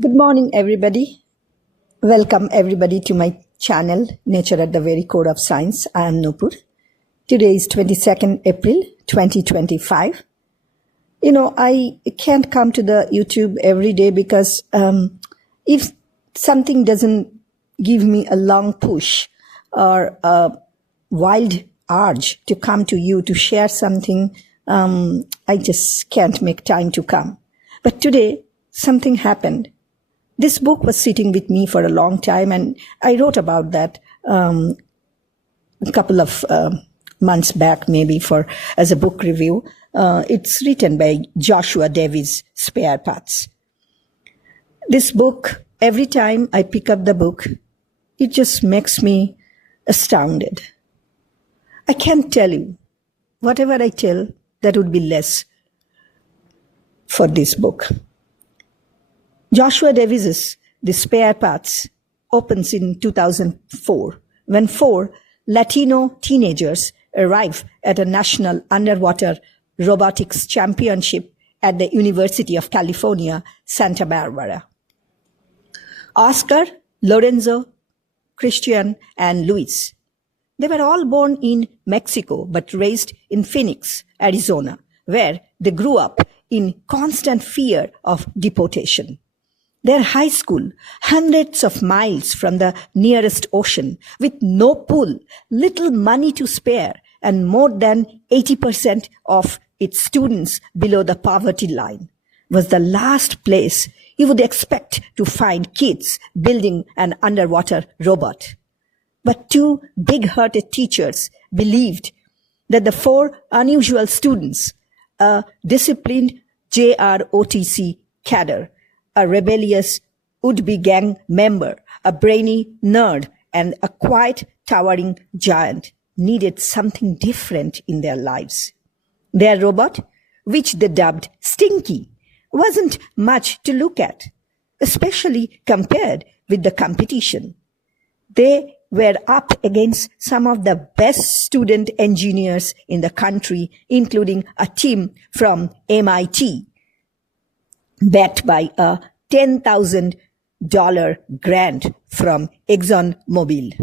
Good morning, everybody. Welcome, everybody, to my channel, Nature at the Very Core of Science. I am Nupur. Today is 22nd April, 2025. I can't come to the YouTube every day because if something doesn't give me a long push or a wild urge to come to you to share something, I just can't make time to come. But today, something happened. This book was sitting with me for a long time, and I wrote about that a couple of months back, maybe as a book review. It's written by Joshua Davis, Spare Parts. This book, every time I pick up the book, it just makes me astounded. I can't tell you. Whatever I tell, that would be less for this book. Joshua Davis's The Spare Parts opens in 2004 when 4 Latino teenagers arrive at a national underwater robotics championship at the University of California, Santa Barbara. Oscar, Lorenzo, Christian, and Luis. They were all born in Mexico but raised in Phoenix, Arizona, where they grew up in constant fear of deportation. Their high school, hundreds of miles from the nearest ocean, with no pool, little money to spare, and more than 80% of its students below the poverty line, was the last place you would expect to find kids building an underwater robot. But 2 big-hearted teachers believed that the 4 unusual students, a disciplined JROTC cadre, a rebellious would-be gang member, a brainy nerd, and a quiet, towering giant, needed something different in their lives. Their robot, which they dubbed Stinky, wasn't much to look at, especially compared with the competition. They were up against some of the best student engineers in the country, including a team from MIT, backed by a $10,000 grant from ExxonMobil.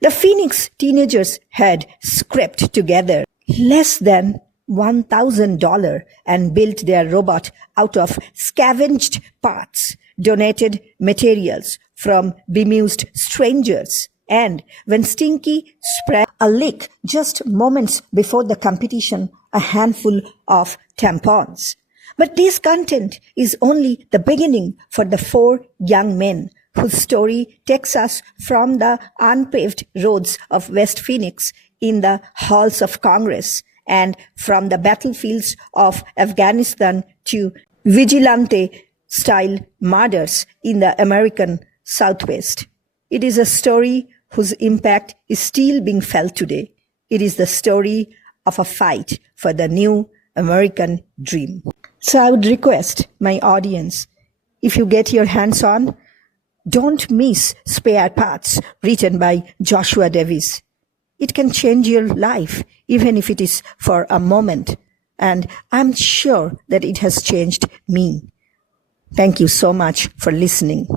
The Phoenix teenagers had scraped together less than $1,000 and built their robot out of scavenged parts, donated materials from bemused strangers, and when Stinky spread a leak just moments before the competition, a handful of tampons. But this content is only the beginning for the 4 young men whose story takes us from the unpaved roads of West Phoenix in the halls of Congress and from the battlefields of Afghanistan to vigilante-style murders in the American Southwest. It is a story whose impact is still being felt today. It is the story of a fight for the new American dream. So I would request my audience, if you get your hands on, don't miss Spare Parts, written by Joshua Davis. It can change your life, even if it is for a moment. And I'm sure that it has changed me. Thank you so much for listening.